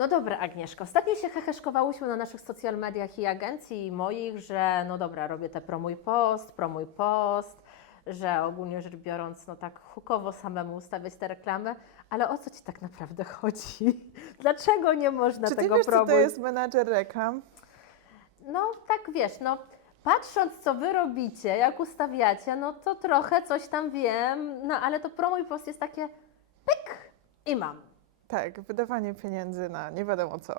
No dobra, Agnieszko. Ostatnio się heheszkowałyśmy na naszych social mediach i agencji i moich, że no dobra, robię te promuj post, promuj post, że ogólnie rzecz biorąc, no tak hukowo samemu ustawiać te reklamy, ale o co Ci tak naprawdę chodzi? Dlaczego nie można Czy ty tego wiesz, co to promuj? jest menadżer reklam? No tak wiesz, no patrząc co Wy robicie, jak ustawiacie, no to trochę coś tam wiem, no ale to promuj post jest takie pyk i mam. Tak, wydawanie pieniędzy na nie wiadomo co.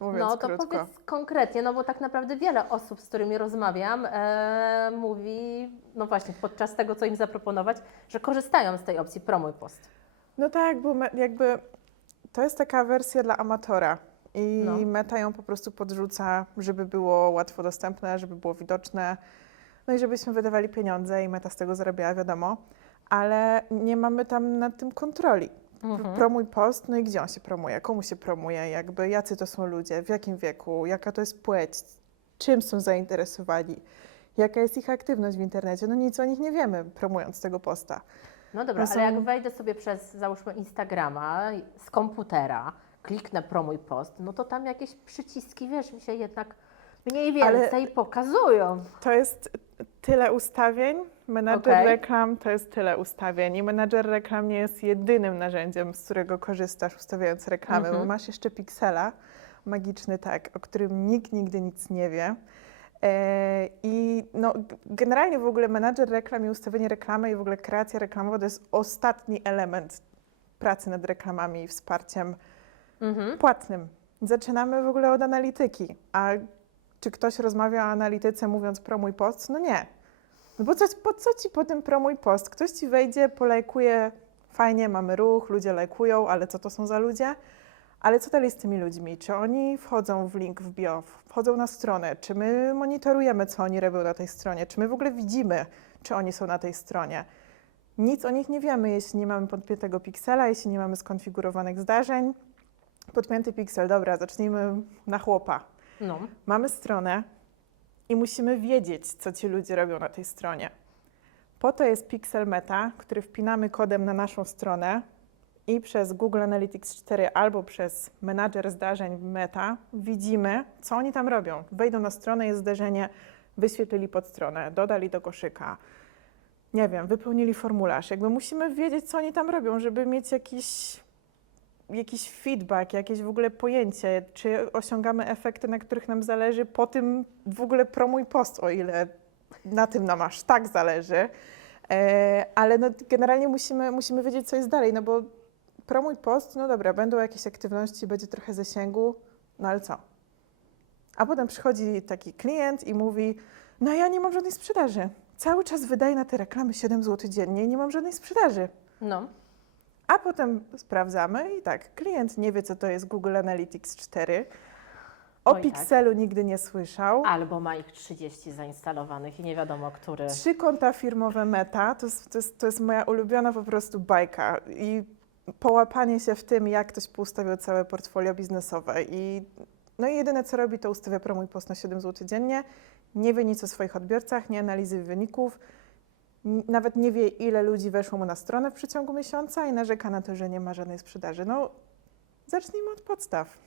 Mówiąc No to krótko. powiedz konkretnie, no bo tak naprawdę wiele osób, z którymi rozmawiam, e, mówi, no właśnie, podczas tego, co im zaproponować, że korzystają z tej opcji promuj post. No tak, bo me, jakby to jest taka wersja dla amatora i No. meta ją po prostu podrzuca, żeby było łatwo dostępne, żeby było widoczne, no i żebyśmy wydawali pieniądze i meta z tego zarabiała, wiadomo, ale nie mamy tam nad tym kontroli. Mhm. Promuj post, no i gdzie on się promuje, komu się promuje, jakby jacy to są ludzie, w jakim wieku, jaka to jest płeć, czym są zainteresowani, jaka jest ich aktywność w internecie. No nic o nich nie wiemy, promując tego posta. No dobra, No ale są- jak wejdę sobie przez, załóżmy, Instagrama z komputera, kliknę promuj post, no to tam jakieś przyciski, wiesz, mi się jednak mniej Ale- więcej pokazują. To jest tyle ustawień. Menadżer Okej. reklam to jest tyle ustawień. I menadżer reklam nie jest jedynym narzędziem, z którego korzystasz ustawiając reklamy. Mhm. Bo masz jeszcze Pixela, magiczny tak, o którym nikt nigdy nic nie wie. E, I no, g- generalnie w ogóle menadżer reklam i ustawienie reklamy i w ogóle kreacja reklamowa to jest ostatni element pracy nad reklamami i wsparciem Mhm. płatnym. Zaczynamy w ogóle od analityki. A czy ktoś rozmawia o analityce mówiąc promuj post? No nie. No bo co, po co ci potem promuj post? Ktoś ci wejdzie, polajkuje, fajnie, mamy ruch, ludzie lajkują, ale co to są za ludzie? Ale co dalej z tymi ludźmi? Czy oni wchodzą w link w bio, wchodzą na stronę? Czy my monitorujemy, co oni robią na tej stronie? Czy my w ogóle widzimy, czy oni są na tej stronie? Nic o nich nie wiemy, jeśli nie mamy podpiętego piksela, jeśli nie mamy skonfigurowanych zdarzeń. Podpięty piksel, dobra, zacznijmy na chłopa. No. Mamy stronę i musimy wiedzieć, co ci ludzie robią na tej stronie. Po to jest Pixel Meta, który wpinamy kodem na naszą stronę i przez Google Analytics 4 albo przez menadżer zdarzeń Meta widzimy, co oni tam robią. Wejdą na stronę, jest zdarzenie, wyświetlili podstronę, dodali do koszyka, nie wiem, wypełnili formularz. Jakby musimy wiedzieć, co oni tam robią, żeby mieć jakiś, jakiś feedback, jakieś w ogóle pojęcie, czy osiągamy efekty, na których nam zależy po tym w ogóle promuj post, o ile na tym nam aż tak zależy. E, ale no, generalnie musimy, musimy wiedzieć, co jest dalej, no bo promuj post, no dobra, będą jakieś aktywności, będzie trochę zasięgu, no ale co? A potem przychodzi taki klient i mówi, no ja nie mam żadnej sprzedaży. Cały czas wydaję na te reklamy 7 zł dziennie i nie mam żadnej sprzedaży. No. A potem sprawdzamy i tak, klient nie wie, co to jest Google Analytics 4. O Oj, tak. Pixelu nigdy nie słyszał. Albo ma ich 30 zainstalowanych i nie wiadomo, który. Trzy konta firmowe Meta, to jest, to, jest, to jest moja ulubiona po prostu bajka i połapanie się w tym, jak ktoś poustawiał całe portfolio biznesowe i no i jedyne co robi, to ustawia promuj post na 7 zł dziennie, nie wie nic o swoich odbiorcach, nie analizy wyników, nawet nie wie ile ludzi weszło mu na stronę w przeciągu miesiąca i narzeka na to, że nie ma żadnej sprzedaży. No zacznijmy od podstaw.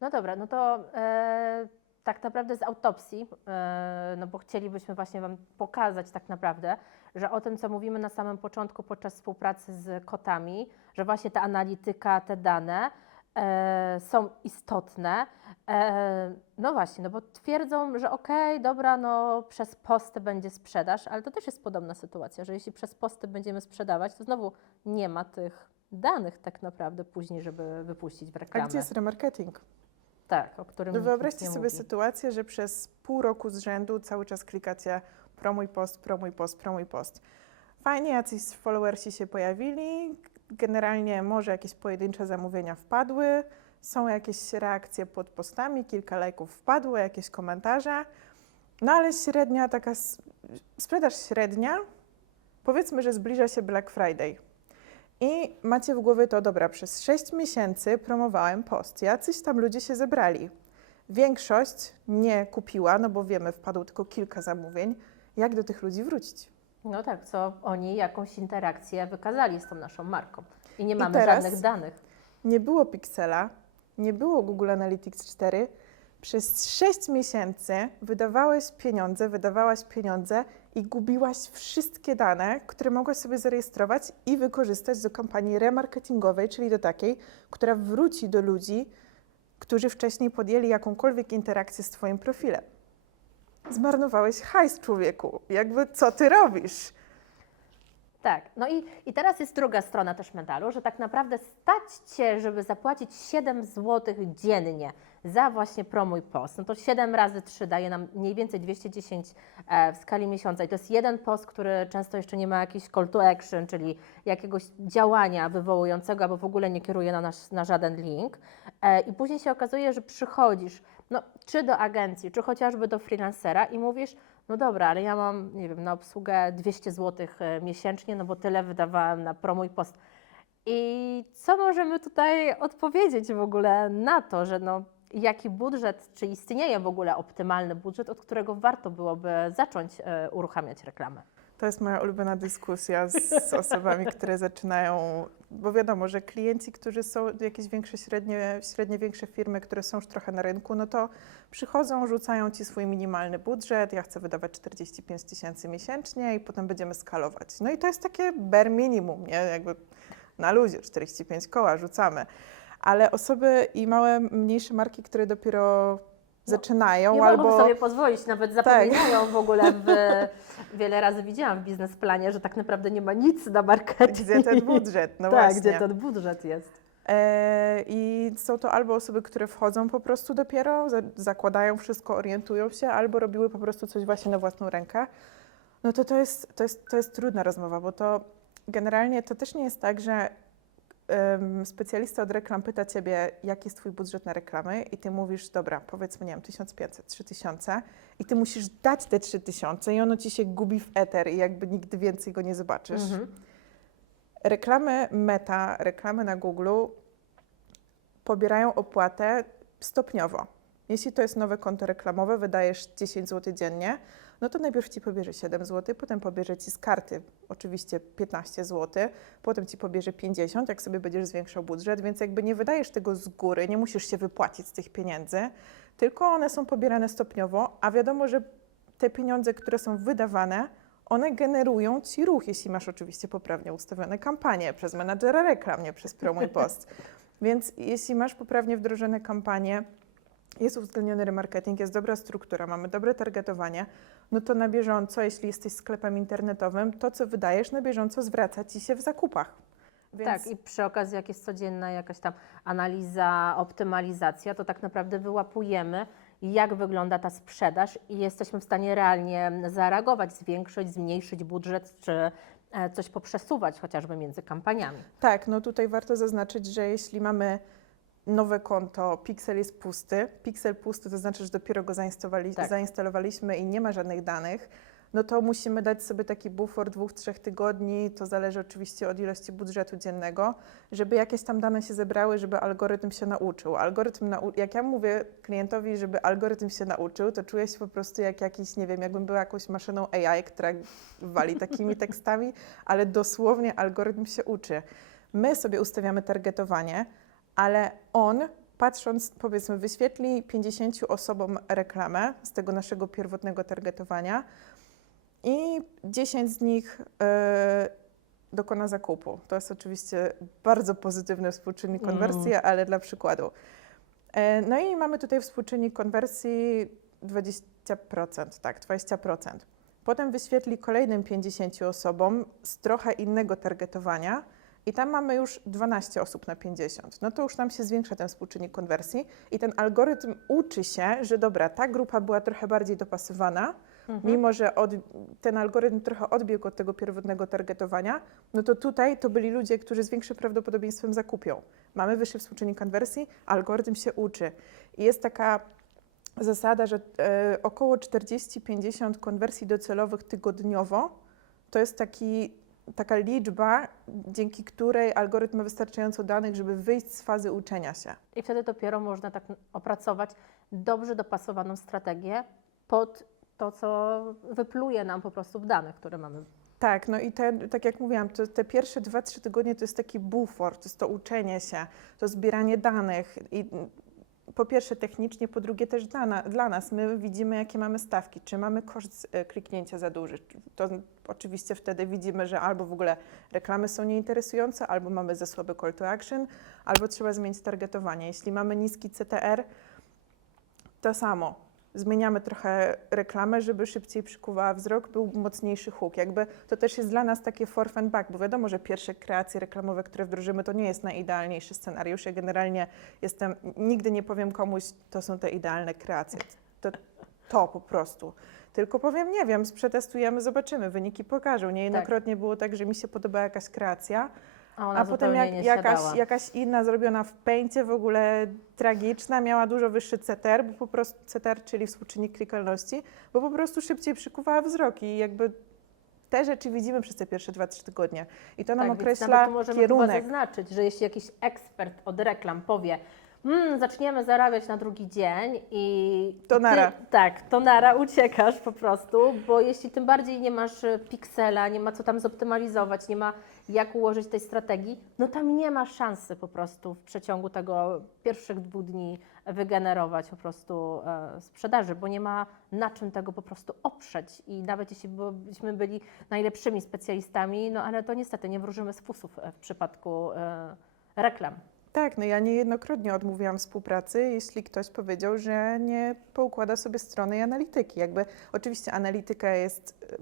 No dobra, no to e, tak naprawdę z autopsji, e, no bo chcielibyśmy właśnie Wam pokazać tak naprawdę, że o tym, co mówimy na samym początku podczas współpracy z kotami, że właśnie ta analityka, te dane e, są istotne. E, no właśnie, no bo twierdzą, że okej, dobra, no przez posty będzie sprzedaż, ale to też jest podobna sytuacja, że jeśli przez posty będziemy sprzedawać, to znowu nie ma tych danych tak naprawdę później, żeby wypuścić w A reklamę. gdzie jest remarketing? Tak, o którym No wyobraźcie sobie mówi. sytuację, że przez pół roku z rzędu cały czas klikacie promuj post, promuj post, promuj post. Fajnie, jacyś followersi się pojawili, generalnie może jakieś pojedyncze zamówienia wpadły, są jakieś reakcje pod postami, kilka lajków wpadło, jakieś komentarze, no ale średnia taka, sprzedaż średnia, powiedzmy, że zbliża się Black Friday. I macie w głowie to, dobra, przez 6 miesięcy promowałem post. Jacyś tam ludzie się zebrali. Większość nie kupiła, no bo wiemy, wpadło tylko kilka zamówień. Jak do tych ludzi wrócić? No tak, co oni jakąś interakcję wykazali z tą naszą marką. I nie I mamy teraz- żadnych danych. Nie było Pixela, nie było Google Analytics 4, przez 6 miesięcy wydawałeś pieniądze, wydawałaś pieniądze i gubiłaś wszystkie dane, które mogłaś sobie zarejestrować i wykorzystać do kampanii remarketingowej, czyli do takiej, która wróci do ludzi, którzy wcześniej podjęli jakąkolwiek interakcję z Twoim profilem. Zmarnowałeś hajs, człowieku. Jakby co ty robisz? Tak, no i, i teraz jest druga strona też medalu, że tak naprawdę stać Cię, żeby zapłacić 7 zł dziennie za właśnie promuj post, no to 7 razy 3 daje nam mniej więcej 210 e, w skali miesiąca i to jest jeden post, który często jeszcze nie ma jakiś call to action, czyli jakiegoś działania wywołującego, albo w ogóle nie kieruje na, nasz, na żaden link e, i później się okazuje, że przychodzisz no, czy do agencji, czy chociażby do freelancera i mówisz, no dobra, ale ja mam, nie wiem, na obsługę 200 zł miesięcznie, no bo tyle wydawałam na promuj post. I co możemy tutaj odpowiedzieć w ogóle na to, że no, jaki budżet, czy istnieje w ogóle optymalny budżet, od którego warto byłoby zacząć e, uruchamiać reklamę? To jest moja ulubiona dyskusja z, z osobami, które zaczynają, bo wiadomo, że klienci, którzy są jakieś większe, średnie, średnie, większe firmy, które są już trochę na rynku, no to przychodzą, rzucają ci swój minimalny budżet, ja chcę wydawać 45 tysięcy miesięcznie i potem będziemy skalować. No i to jest takie bare minimum, nie? Jakby na luzie, 45 koła rzucamy. Ale osoby i małe, mniejsze marki, które dopiero zaczynają Nie albo... mogą sobie pozwolić, nawet zapominają w ogóle. W, wiele razy widziałam w biznesplanie, że tak naprawdę nie ma nic na marketing. Gdzie ten budżet? No tak, właśnie. gdzie ten budżet jest. E, I są to albo osoby, które wchodzą po prostu dopiero, za, zakładają wszystko, orientują się, albo robiły po prostu coś właśnie na własną rękę. No to to jest, to jest, to jest trudna rozmowa, bo to generalnie to też nie jest tak, że specjalista od reklam pyta ciebie, jaki jest twój budżet na reklamy i ty mówisz, dobra, powiedzmy, nie wiem, 1500, 3000 i ty musisz dać te 3000 i ono ci się gubi w eter i jakby nigdy więcej go nie zobaczysz. Mhm. Reklamy Meta, reklamy na Google pobierają opłatę stopniowo. Jeśli to jest nowe konto reklamowe, wydajesz 10 zł dziennie, no to najpierw ci pobierze 7 zł, potem pobierze ci z karty oczywiście 15 zł, potem ci pobierze 50, jak sobie będziesz zwiększał budżet, więc jakby nie wydajesz tego z góry, nie musisz się wypłacić z tych pieniędzy, tylko one są pobierane stopniowo, a wiadomo, że te pieniądze, które są wydawane, one generują ci ruch, jeśli masz oczywiście poprawnie ustawione kampanie przez menadżera reklam, nie przez Promuj Post. Więc jeśli masz poprawnie wdrożone kampanie, jest uwzględniony remarketing, jest dobra struktura, mamy dobre targetowanie, no to na bieżąco, jeśli jesteś sklepem internetowym, to co wydajesz na bieżąco zwraca ci się w zakupach. Więc Tak, i przy okazji jak jest codzienna jakaś tam analiza, optymalizacja, to tak naprawdę wyłapujemy, jak wygląda ta sprzedaż i jesteśmy w stanie realnie zareagować, zwiększyć, zmniejszyć budżet, czy e, coś poprzesuwać chociażby między kampaniami. Tak, no tutaj warto zaznaczyć, że jeśli mamy nowe konto, Pixel jest pusty, Pixel pusty to znaczy, że dopiero go zainstalowali, Tak. zainstalowaliśmy i nie ma żadnych danych, no to musimy dać sobie taki bufor dwóch, trzech tygodni, to zależy oczywiście od ilości budżetu dziennego, żeby jakieś tam dane się zebrały, żeby algorytm się nauczył. Algorytm, nau- jak ja mówię klientowi, żeby algorytm się nauczył, to czuję się po prostu jak jakiś, nie wiem, jakbym była jakąś maszyną AI, która wali takimi tekstami, ale dosłownie algorytm się uczy. My sobie ustawiamy targetowanie, ale on, patrząc, powiedzmy, wyświetli 50 osobom reklamę z tego naszego pierwotnego targetowania i 10 z nich e, dokona zakupu. To jest oczywiście bardzo pozytywny współczynnik Mm. konwersji, ale dla przykładu. E, no i mamy tutaj współczynnik konwersji 20%, tak, 20%. Potem wyświetli kolejnym 50 osobom z trochę innego targetowania i tam mamy już 12 osób na 50. No to już nam się zwiększa ten współczynnik konwersji i ten algorytm uczy się, że dobra, ta grupa była trochę bardziej dopasowana, Mhm. mimo że od, ten algorytm trochę odbiegł od tego pierwotnego targetowania, no to tutaj to byli ludzie, którzy z większym prawdopodobieństwem zakupią. Mamy wyższy współczynnik konwersji, algorytm się uczy. I jest taka zasada, że e, około 40-50 konwersji docelowych tygodniowo to jest taki, taka liczba, dzięki której algorytm ma wystarczająco danych, żeby wyjść z fazy uczenia się. I wtedy dopiero można tak opracować dobrze dopasowaną strategię pod to, co wypluje nam po prostu w danych, które mamy. Tak, no i te, tak jak mówiłam, to te pierwsze 2-3 tygodnie to jest taki bufor, to jest to uczenie się, to zbieranie danych i po pierwsze technicznie, po drugie też dla, na, dla nas. My widzimy, jakie mamy stawki, czy mamy koszt e, kliknięcia za duży. To oczywiście wtedy widzimy, że albo w ogóle reklamy są nieinteresujące, albo mamy za słaby call to action, albo trzeba zmienić targetowanie. Jeśli mamy niski CTR, to samo. Zmieniamy trochę reklamę, żeby szybciej przykuwała wzrok, był mocniejszy hook. Jakby to też jest dla nas takie forth and back, bo wiadomo, że pierwsze kreacje reklamowe, które wdrożymy, to nie jest najidealniejszy scenariusz. Ja generalnie jestem, nigdy nie powiem komuś, to są te idealne kreacje. To, to po prostu. Tylko powiem, nie wiem, przetestujemy, zobaczymy, wyniki pokażą. Niejednokrotnie było tak, że mi się podoba jakaś kreacja, A, a potem jak, jakaś, jakaś inna zrobiona w pęcie, w ogóle tragiczna, miała dużo wyższy CTR, bo po prostu CTR, czyli współczynnik klikalności, bo po prostu szybciej przykuwała wzroki i jakby te rzeczy widzimy przez te pierwsze 2-3 tygodnie. I to nam tak, więc określa nawet tu możemy kierunek. zaznaczyć, że jeśli jakiś ekspert od reklam powie, mm, zaczniemy zarabiać na drugi dzień i To ty, nara. Tak, to nara, uciekasz po prostu, bo jeśli tym bardziej nie masz e, piksela, nie ma co tam zoptymalizować, nie ma jak ułożyć tej strategii, no tam nie ma szansy po prostu w przeciągu tego pierwszych dwóch dni wygenerować po prostu e, sprzedaży, bo nie ma na czym tego po prostu oprzeć i nawet jeśli by- byśmy byli najlepszymi specjalistami, no ale to niestety nie wróżymy z fusów e, w przypadku e, reklam. Tak, no ja niejednokrotnie odmówiłam współpracy, jeśli ktoś powiedział, że nie poukłada sobie strony i analityki. Jakby oczywiście analityka jest e,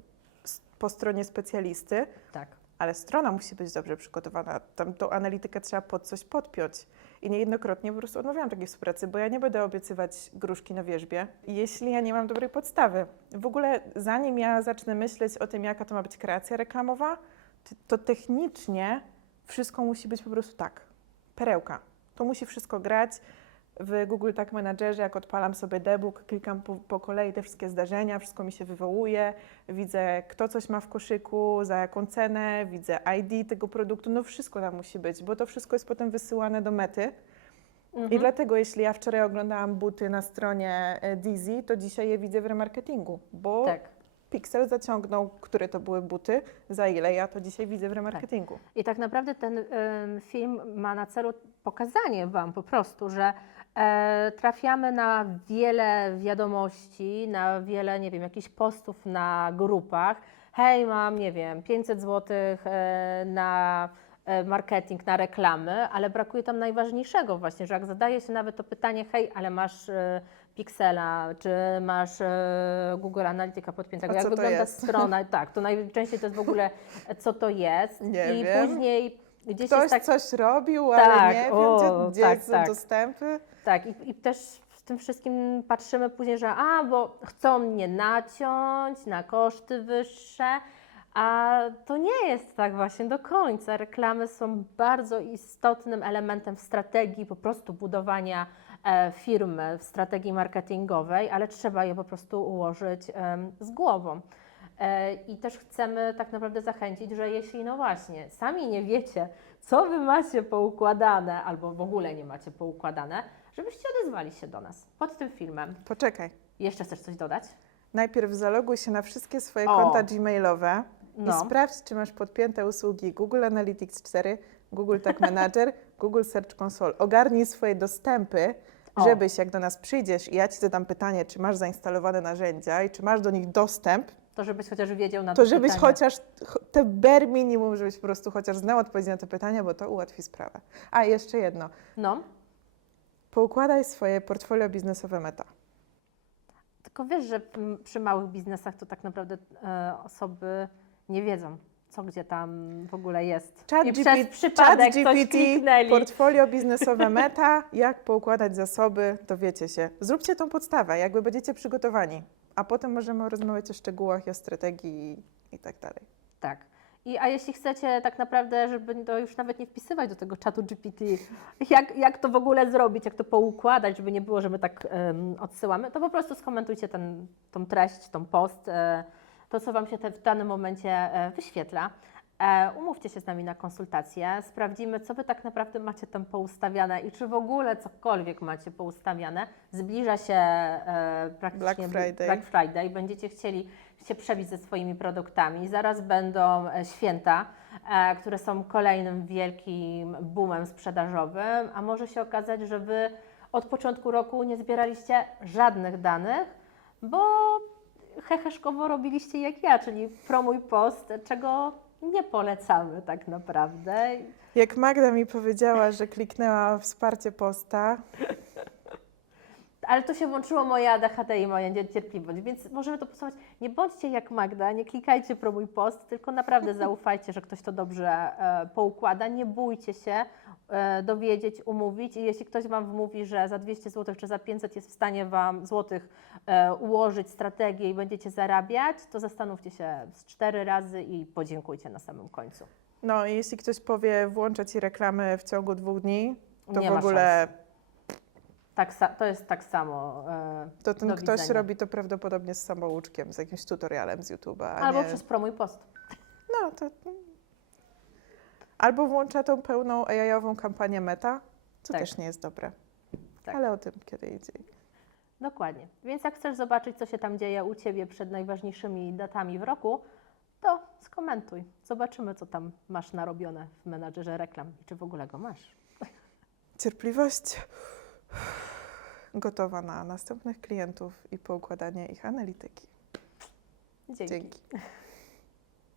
po stronie specjalisty, Tak. ale strona musi być dobrze przygotowana. Tam tą analitykę trzeba pod coś podpiąć. I niejednokrotnie po prostu odmawiałam takiej współpracy, bo ja nie będę obiecywać gruszki na wierzbie, jeśli ja nie mam dobrej podstawy. W ogóle zanim ja zacznę myśleć o tym, jaka to ma być kreacja reklamowa, to technicznie wszystko musi być po prostu tak. Perełka. To musi wszystko grać. W Google Tag Managerze, jak odpalam sobie debug, klikam po, po kolei te wszystkie zdarzenia, wszystko mi się wywołuje, widzę kto coś ma w koszyku, za jaką cenę, widzę ID tego produktu, no wszystko tam musi być, bo to wszystko jest potem wysyłane do mety. Mhm. I dlatego jeśli ja wczoraj oglądałam buty na stronie e, Dizzy, to dzisiaj je widzę w remarketingu, bo Tak. Pixel zaciągnął, które to były buty, za ile ja to dzisiaj widzę w remarketingu. I tak naprawdę ten film ma na celu pokazanie Wam po prostu, że e, trafiamy na wiele wiadomości, na wiele, nie wiem, jakichś postów na grupach. Hej, mam, nie wiem, 500 zł e, na marketing, na reklamy, ale brakuje tam najważniejszego właśnie, że jak zadaje się nawet to pytanie, hej, ale masz e, Pixela, czy masz e, Google Analytica podpiętego, jak wygląda jest? strona, tak, to najczęściej to jest w ogóle, e, co to jest Nie i wiem. później gdzieś Ktoś tak, coś robił, Tak, ale nie wiem, o, gdzie, gdzie tak, są tak. dostępy. tak i, i też w tym wszystkim patrzymy później, że a, bo chcą mnie naciąć na koszty wyższe, a to nie jest tak właśnie do końca. Reklamy są bardzo istotnym elementem w strategii po prostu budowania e, firmy, w strategii marketingowej, ale trzeba je po prostu ułożyć z głową. E, I też chcemy tak naprawdę zachęcić, że jeśli no właśnie, sami nie wiecie, co wy macie poukładane, albo w ogóle nie macie poukładane, żebyście odezwali się do nas pod tym filmem. Poczekaj. Jeszcze chcesz coś dodać? Najpierw zaloguj się na wszystkie swoje O. konta gmailowe i No. sprawdź, czy masz podpięte usługi Google Analytics 4, Google Tag Manager, Google Search Console. Ogarnij swoje dostępy, O. żebyś jak do nas przyjdziesz i ja Ci zadam pytanie, czy masz zainstalowane narzędzia i czy masz do nich dostęp, To żebyś chociaż wiedział na to to żebyś pytanie. chociaż ch- te bare minimum, żebyś po prostu chociaż znał odpowiedzi na te pytania, bo to ułatwi sprawę. A jeszcze jedno. No, Poukładaj swoje portfolio biznesowe meta. tylko wiesz, że przy małych biznesach to tak naprawdę e, osoby nie wiedzą, co gdzie tam w ogóle jest. Chat I przez przypadek coś GPT, portfolio biznesowe meta, jak poukładać zasoby, dowiecie się. Zróbcie tą podstawę, jakby będziecie przygotowani, a potem możemy rozmawiać o szczegółach o strategii i, tak dalej. Tak. I, a jeśli chcecie tak naprawdę, żeby to już nawet nie wpisywać do tego czatu GPT, jak, jak to w ogóle zrobić, jak to poukładać, żeby nie było, że my tak em, odsyłamy, to po prostu skomentujcie ten, tą treść, tą post, e, to co Wam się te, w danym momencie e, wyświetla. E, umówcie się z nami na konsultację, sprawdzimy, co Wy tak naprawdę macie tam poustawiane i czy w ogóle cokolwiek macie poustawiane. Zbliża się e, praktycznie Black Friday. Black Friday, będziecie chcieli się przebić ze swoimi produktami. Zaraz będą święta, które są kolejnym wielkim boomem sprzedażowym, a może się okazać, że Wy od początku roku nie zbieraliście żadnych danych, bo heheszkowo robiliście jak ja, czyli promuj post, czego nie polecamy tak naprawdę. Jak Magda mi powiedziała, że kliknęła wsparcie posta, Ale to się włączyło moje ADHD i moja niecierpliwość, więc możemy to podsumować. Nie bądźcie jak Magda, nie klikajcie promuj post, tylko naprawdę zaufajcie, że ktoś to dobrze e, poukłada. Nie bójcie się e, dowiedzieć, umówić i jeśli ktoś Wam wmówi, że za 200 zł czy za 500 jest w stanie Wam złotych ułożyć strategię i będziecie zarabiać, to zastanówcie się z cztery razy i podziękujcie na samym końcu. no i jeśli ktoś powie włączę Ci reklamy w ciągu dwóch dni, to Nie w ma ogóle Tak, to jest tak samo. e, to ten ktoś robi to prawdopodobnie z samouczkiem, z jakimś tutorialem z YouTube'a. albo nie... przez promuj post. No to... Albo włącza tą pełną AI-ową kampanię Meta, co Tak. też nie jest dobre. Tak. Ale o tym kiedy indziej. Dokładnie. Więc jak chcesz zobaczyć, co się tam dzieje u Ciebie przed najważniejszymi datami w roku, to skomentuj. Zobaczymy, co tam masz narobione w menadżerze reklam i czy w ogóle go masz. Cierpliwość gotowa na następnych klientów i poukładanie ich analityki. Dzięki. Dzięki.